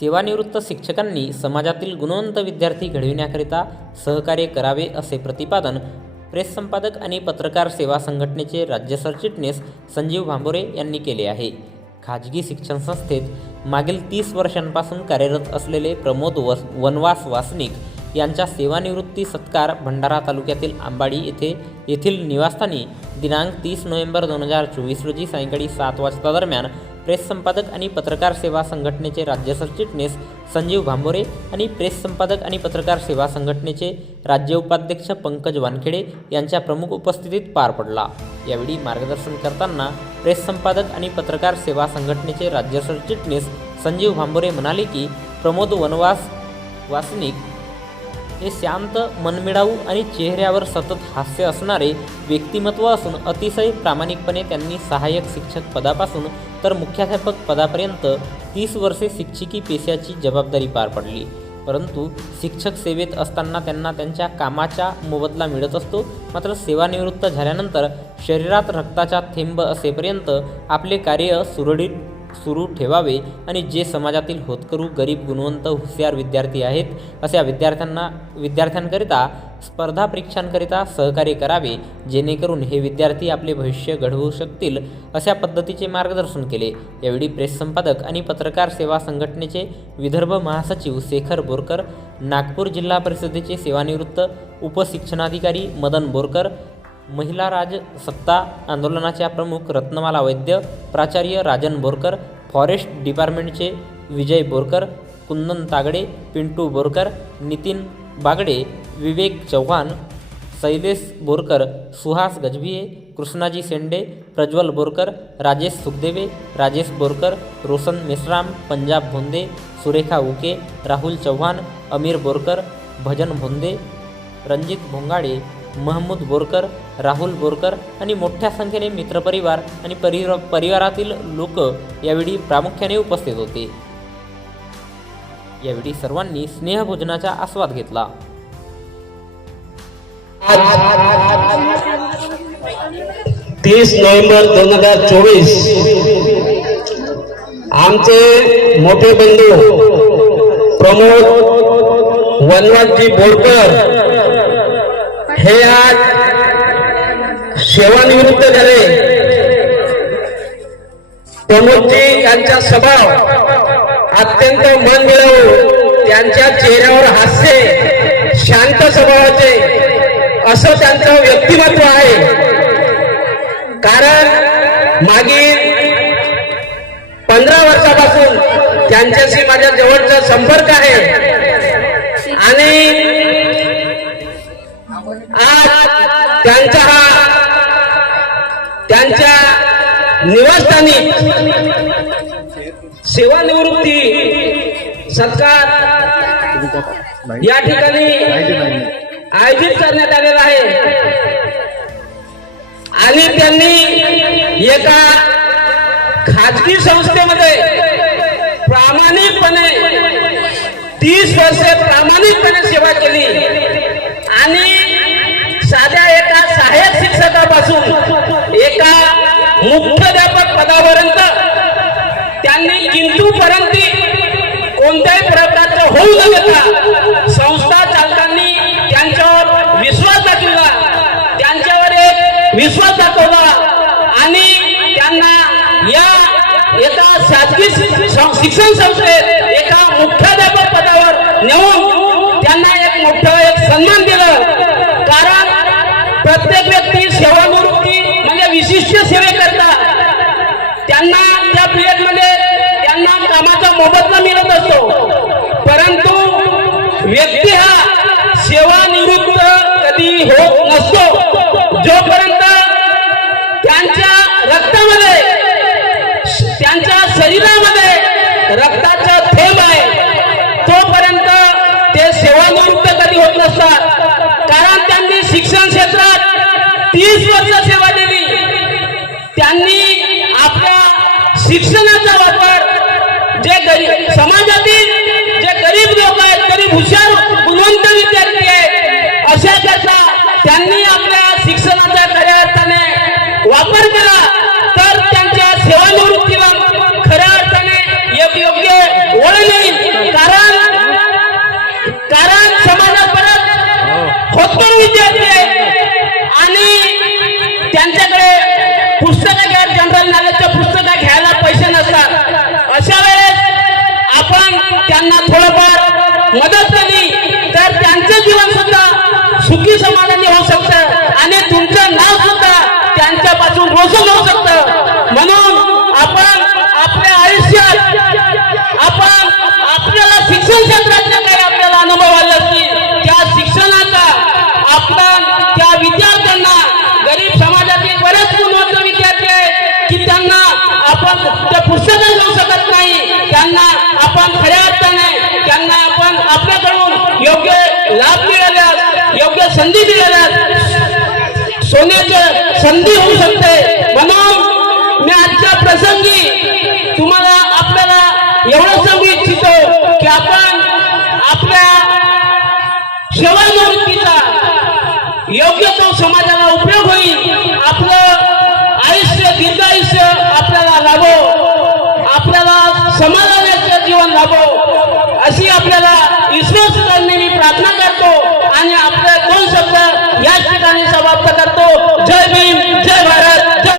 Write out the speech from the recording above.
सेवानिवृत्त शिक्षकांनी समाजातील गुणवंत विद्यार्थी घडविण्याकरिता सहकार्य करावे असे प्रतिपादन प्रेस संपादक आणि पत्रकार सेवा संघटनेचे राज्य सरचिटणीस संजीव भांबोरे यांनी केले आहे. खाजगी शिक्षण संस्थेत मागील तीस वर्षांपासून कार्यरत असलेले प्रमोद वस वनवास वासनिक यांच्या सेवानिवृत्ती सत्कार भंडारा तालुक्यातील आंबाडी येथे येथील निवासस्थानी दिनांक तीस नोव्हेंबर दोन हजार चोवीस रोजी सायंकाळी सात वाजता दरम्यान प्रेस संपादक आणि पत्रकार सेवा संघटनेचे राज्य सरचिटणीस संजीव भांबोरे आणि प्रेस संपादक आणि पत्रकार सेवा संघटनेचे राज्य उपाध्यक्ष पंकज वानखेडे यांच्या प्रमुख उपस्थितीत पार पडला. यावेळी मार्गदर्शन करताना प्रेस संपादक आणि पत्रकार सेवा संघटनेचे राज्य सरचिटणीस संजीव भांबोरे म्हणाले की प्रमोद वनवास वासनिक हे शांत मनमिळावू आणि चेहऱ्यावर सतत हास्य असणारे व्यक्तिमत्व असून अतिशय प्रामाणिकपणे त्यांनी सहाय्यक शिक्षक पदापासून तर मुख्याध्यापक पदापर्यंत तीस वर्षे शिक्षकी पेशाची जबाबदारी पार पडली. परंतु शिक्षक सेवेत असताना त्यांना त्यांच्या कामाचा मोबदला मिळत असतो. मात्र सेवानिवृत्त झाल्यानंतर शरीरात रक्ताचा थेंब असेपर्यंत आपले कार्य सुरळीत सुरू ठेवावे आणि जे समाजातील होतकरू गरीब गुणवंत हुशार विद्यार्थी आहेत अशा विद्यार्थ्यांना विद्यार्थ्यांकरिता स्पर्धा परीक्षांकरिता सहकार्य करावे जेणेकरून हे विद्यार्थी आपले भविष्य घडवू शकतील अशा पद्धतीचे मार्गदर्शन केले. यावेळी प्रेस संपादक आणि पत्रकार सेवा संघटनेचे विदर्भ महासचिव शेखर बोरकर नागपूर जिल्हा परिषदेचे सेवानिवृत्त उपशिक्षणाधिकारी मदन बोरकर महिला राजसत्ता आंदोलनाच्या प्रमुख रत्नमाला वैद्य प्राचार्य राजन बोरकर फॉरेस्ट डिपार्टमेंटचे विजय बोरकर कुंदन तागडे पिंटू बोरकर नितीन बागडे विवेक चव्हाण शैलेश बोरकर सुहास गजभिये कृष्णाजी शेंडे प्रज्वल बोरकर राजेश सुखदेवे राजेश बोरकर रोशन मेश्राम पंजाब भोंदे सुरेखा उके राहुल चव्हाण अमीर बोरकर भजन भोंदे रणजित भोंगाडे महम्मद बोरकर राहुल बोरकर आणि मोठ्या संख्येने मित्रपरिवार आणि परिवार परिवारातील लोक यावेळी प्रामुख्याने उपस्थित होते. यावेळी सर्वांनी स्नेहभोजनाचा आस्वाद घेतला. तीस नोव्हेंबर दोन हजार चोवीस आमचे मोठे बंधू प्रमोद वनवासजी बोरकर हे आज सेवानिवृत्त झाले. प्रमोदजी यांचा स्वभाव अत्यंत मन मिळवू त्यांच्या चेहऱ्यावर हास्य शांत स्वभावाचे असं त्यांचं व्यक्तिमत्व आहे. कारण मागील पंधरा वर्षापासून त्यांच्याशी माझ्या जवळचा संपर्क आहे. आणि त्यांचा हा त्यांच्या निवासस्थानी सेवानिवृत्ती सत्कार या ठिकाणी आयोजित करण्यात आलेला आहे. आणि त्यांनी एका खाजगी संस्थेमध्ये प्रामाणिकपणे तीस वर्षे प्रामाणिकपणे सेवा केली. पासून एका मुख्याध्यापक पदापर्यंत त्यांनी किंतू परंती कोणत्याही प्रकारचं होऊ न देता संस्था चालकांनी त्यांच्यावर विश्वास दाखवला. त्यांच्यावर एक विश्वास दाखवला आणि त्यांना या एका शासकीय शिक्षण संस्थेत एका मुख्याध्यापक पदावर नेऊन त्यांना एक मोठं एक सन्मान दिलं. कारण प्रत्येक मोबदला मिळत असतो. परंतु व्यक्ती हा सेवानिवृत्त कधी होत नसतो. समाजातील जे गरीब लोक आहेत गरीब हुशार गुणवंत विद्यार्थी आहेत अशा त्याचा त्यांनी आपल्या शिक्षणाच्या खऱ्या अर्थाने वापर केला तर त्यांच्या सेवानिवृत्तीला खऱ्या अर्थाने एक योग्य वळ येईल. कारण कारण समाजात परत हो. होतो विद्यार्थी त्यांना थोडंफार मदत केली तर त्यांचं जीवन सुद्धा सुखी समाधानी होऊ शकतं. आणि तुमचं नाव सुद्धा त्यांच्यापासून रोशन होऊ शकतं. म्हणून आपण आपल्या आयुष्यात आपण आपल्याला शिक्षण क्षेत्रातले काही आपल्याला अनुभव आले असतील त्या शिक्षणाचा आपण त्या विद्यार्थ्यांना गरीब समाजातील बरेच गुणवंत विद्यार्थी आहेत की त्यांना आपण त्या पुस्तकं घेऊ शकत नाही त्यांना आपण खऱ्या अर्थाने त्यांना आपण आपल्याकडून योग्य लाभ मिळाल्यात योग्य संधी मिळाल्यास सोन्याच्या संधी होऊ शकते. म्हणून मी आजच्या प्रसंगी तुम्हाला आपल्याला एवढं सांगू इच्छितो की आपण आपल्या सेवानिवृत्तीचा योग्य तो समाजाला उपयोग होईल. आपलं आयुष्य दीर्घ आयुष्य आपल्याला लाभो. आपल्याला समाधानाचं जीवन लाभो. अशी आपल्याला ईश्वर सुद्धा मी प्रार्थना आणि आपले दोन शब्द याच ठिकाणी समाप्त करतो. जय भीम जय भारत.